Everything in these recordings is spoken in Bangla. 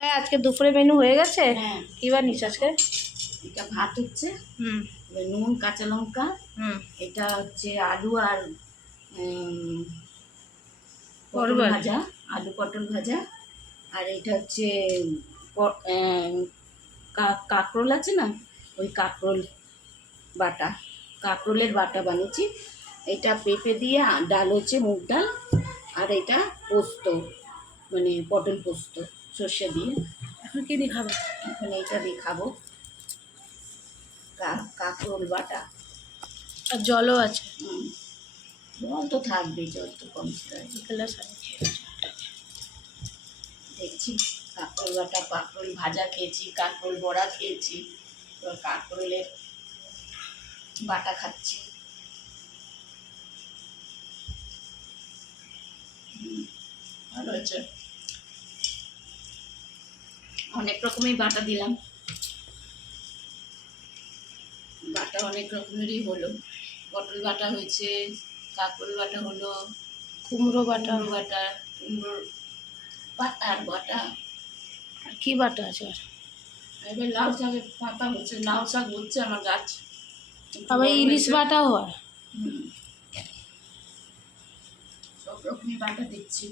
হ্যাঁ, আজকে দুপুরে মেনু হয়ে গেছে। হ্যাঁ, কি বানিয়েছ আজকে? এটা ভাত হচ্ছে, হুম এবার নুন কাঁচা লঙ্কা, হুম এটা হচ্ছে আলু আর উম, পটল পরোটা। ভাজা, আলু পটল ভাজা। আর এটা হচ্ছে কাঁকরোল আছে না, ওই কাঁকরোল বাটা, কাঁকরোলের বাটা বানিয়েছি। এটা পেঁপে দিয়ে ডাল হচ্ছে মুগ ডাল। আর এটা পোস্ত, মানে পটল পোস্ত সর্ষে দিয়ে। এখন কি দিয়ে খাবে? এখন এইটা দিয়ে খাবো, কাঁকরোল বাটা। আর জলও আছে। হুম, জল তো থাকবেই, জল তো কম খাই। বিকেলে সাথে খেয়েছি। দেখছি কাঁকরোল বাটা, কাঁকরোল ভাজা খেয়েছি, কাঁকরোল বড়া খেয়েছি, এবার কাঁকরোলের বাটা খাচ্ছি। ভালো হয়েছে, অনেক রকমের বাটা দিলাম, বাটা অনেক রকমেরই হলো। পটল বাটা হয়েছে, কাঁকরোল বাটা হলো, কুমড়ো বাটা। কুমড়ো বাটা, কুমড়োর পাতার বাটা। আর কি বাটা আছে? আর এবার লাউ শাকের পাতা হচ্ছে, লাউ শাক হচ্ছে আমার গাছ। আবার ইলিশ বাটাও হয়। হুম, সব রকমই বাটা দিচ্ছি।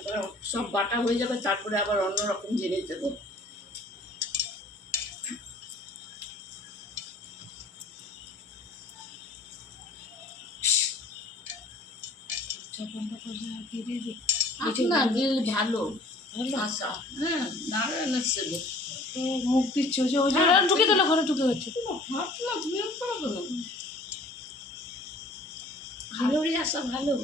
এবার সব বাটা হয়ে যাবে, তারপরে আবার অন্য রকম জিনিস দেবো। না দিল ভালো আশা, হ্যাঁ, নারায়ণের সেবক। মুখ দিচ্ছে ওই যে ওই জন্য ঢুকে দিল, ঘরে ঢুকে হচ্ছে। হাত না ধুয়ে করো না, ভালোরই আশা ভালো।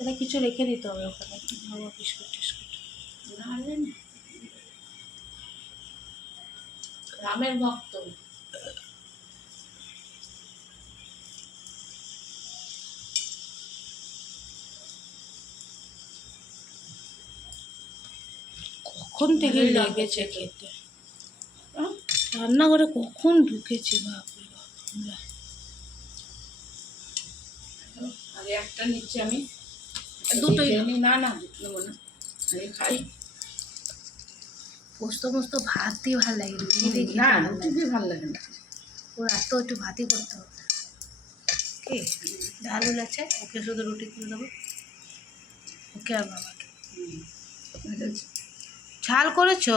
এটা কিছু রেখে দিতে হবে ওখানে, খাবো বিস্কুট টিস্কুট। নারায়ণ রামের ভক্ত। কখন থেকে লেগেছে খেতে, রান্নাঘরে কখন ঢুকেছি বাপরে বাপ। আমরা আগে একটা নিচ্ছি আমি, দুটোই খেয়ে নিই। না না নেবো না, আগে খাই। পোস্ত মোস্ত ভাত দিয়ে ভালো লাগে, রুটি দিয়ে না খেতে ভালো রুটি লাগে। দিয়ে ভালো লাগে না। ওর এত একটু ভাতই করতে হবে। কি ডাল আছে, ওকে শুধু রুটি করে দেবো, ওকে আর বাবাকে। ভালো হয়েছে। ঝাল করেছো?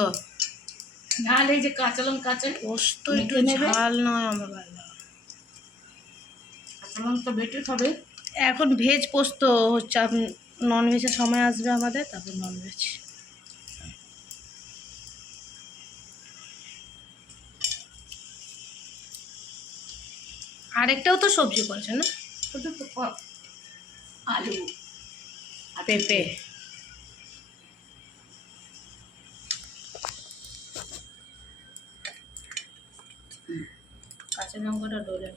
নাহলে এই যে কাঁচা লঙ্কা আছে, পোস্ত একটু মেখে নেবে। ঝাল নয় আমার ভালো লাগে। কাঁচা লঙ্কা বেটে খাবে। এখন ভেজ পোস্ত হচ্ছে, ননভেজের সময় আসবে আমাদের, তারপর ননভেজ। আরেকটাও তো সবজি করেছে না? ওটা তো আলু আর পেঁপে। কাঁচা লঙ্কাটা ডলে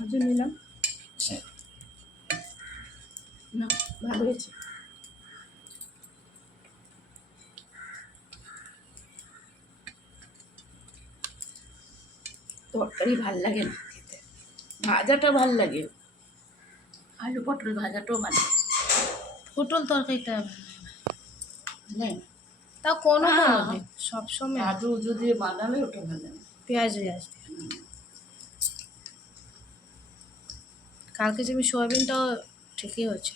আজও নিলাম। না ভালো হয়েছে। তরকারি ভাল লাগে না খেতে, ভাজাটা ভাল লাগে, আলু পটল ভাজাটাও ভাল লাগে। পটল তরকারিটা নেই তাও কোনো কোনো হ্যাঁ, দিন, সবসময় কাজু যদি বানালে ওটা ভালো লাগে। পেঁয়াজ পেঁয়াজ। কালকে যে আমি সোয়াবিনটাও ঠিকই হচ্ছে,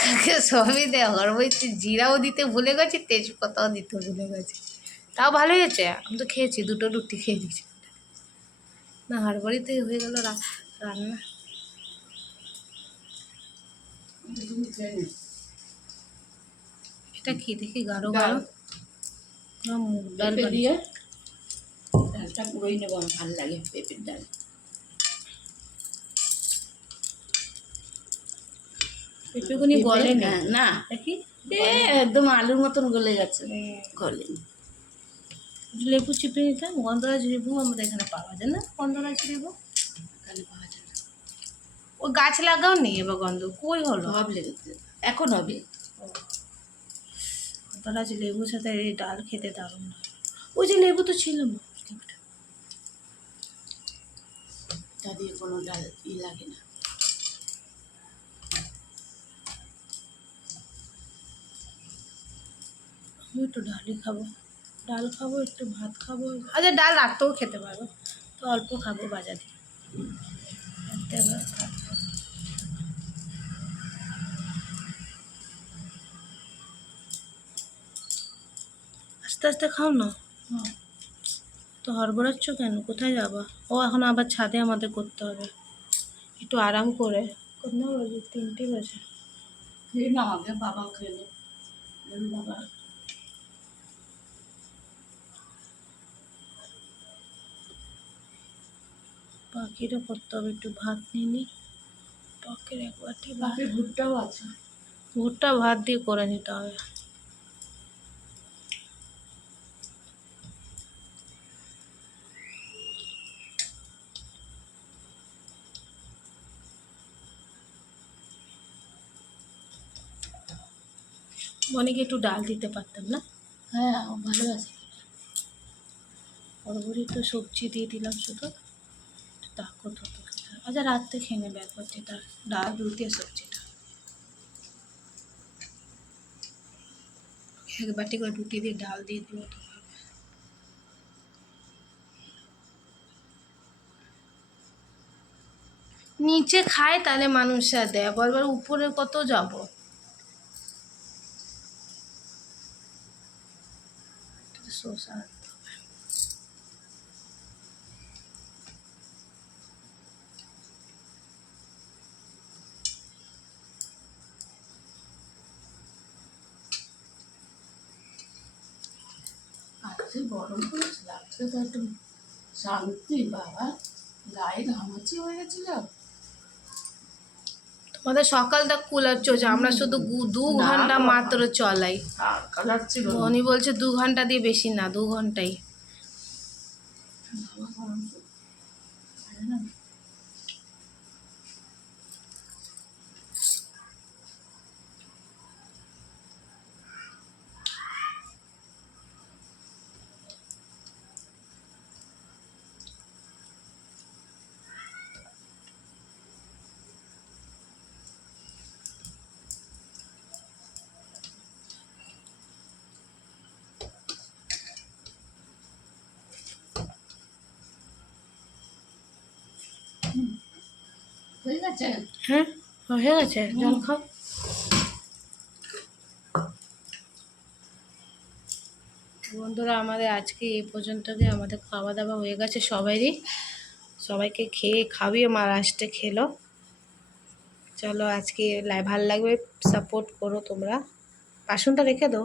কালকে সোয়াবিন দেওয়ার বলছি, জিরাও দিতে ভুলে গেছি, তেজপাতাও দিতে ভুলে গেছি, তাও ভালোই হয়েছে। আমি তো খেয়েছি, দুটো রুটি খেয়ে দিয়েছি। না হাড়বাড়িতে হয়ে গেল রান্না। এটা কি দেখি গাঢ় গাঢ়, না মুগ ডাল পেঁপে দিয়ে বানিয়েছে। ডালটা পুরোই নেবো, আমার ভালো লাগে পেঁপের ডাল। পেঁপেগুনি গলে নেই হ্যাঁ, না দেখি, একদম আলুর মতন গলে গেছে, গলেনি। লেবু চিপে নিতাম, গন্ধরাজ লেবু আমাদের এখানে পাওয়া যায় না, গন্ধরাজ লেবু এখানে পাওয়া যায় না। ও গাছ লাগাও নেই, এবার গন্ধ কই হলো। সব লেগেছে, এখন হবে। গন্ধরাজ লেবুর সাথে এই ডাল খেতে দারুণ লাগে। ওই যে লেবু তো ছিল না, লেবুটা। তা দিয়ে কোনো ডাল লাগে না। আমি একটু ডালই খাবো, ডাল খাবো, একটু ভাত খাবো। আচ্ছা ডাল রাখতেও খেতে পারো, তো অল্প খাবো বাজারে। আস্তে আস্তে খাও না। তো হড়বড়াচ্ছ কেন? কোথায় যাবা? ও এখন আবার ছাদে আমাদের করতে হবে, একটু আরাম করে। কত বাজে? 3টে বাজে। খেয়ে না আগে, বাবা খেলো। বাবা পাখিরও করতে হবে, একটু ভাত নিয়ে নি। পাখির এক বাটি ভাত, বাপের ভুট্টাও আছে। ভুট্টা ভাত দিয়ে করে নিতে হবে। মনিকে একটু ডাল দিতে পারতাম না? হ্যাঁ, ভালো আছে। বড়বড়ি তো সবজি দিয়ে দিলাম শুধু, তাকত হতো খেতে। আচ্ছা রাত্রে খেয়ে নেবে একবার, যেটা ডাল রুটি আর সবজিটা। এক বাটি করে রুটি দিয়ে ডাল দিয়ে দিলে তো খাবে। নিচে খায় তাহলে মানুষরা দেয়, বলবার উপরে কত যাব। শসা আজকে গরম পড়েছে, রাত্রে তো একটু শান্তি। বাবা গায়ে ঘামাচি হয়ে গেছিল। তোমাদের সকালটা কুলার চলছে, আমরা শুধু 2 ঘন্টা বাবা। মাত্র চলাই। কালাচ্ছিল না। উনি বলছে 2 ঘন্টা দিয়ে বেশি না, 2 ঘন্টাই। বাবা গরম তো। জানি না। হয়ে গেছে। হ্যাঁ হয়ে গেছে, জল খাও। বন্ধুরা আমাদের আজকে এই পর্যন্তই, আমাদের খাওয়া দাওয়া হয়ে গেছে সবারই। সবাইকে খেয়ে খাওয়িয়ে মা লাস্টে খেলো। চলো আজকে ভালো লাগবে, সাপোর্ট করো তোমরা। বাসনটা রেখে দাও।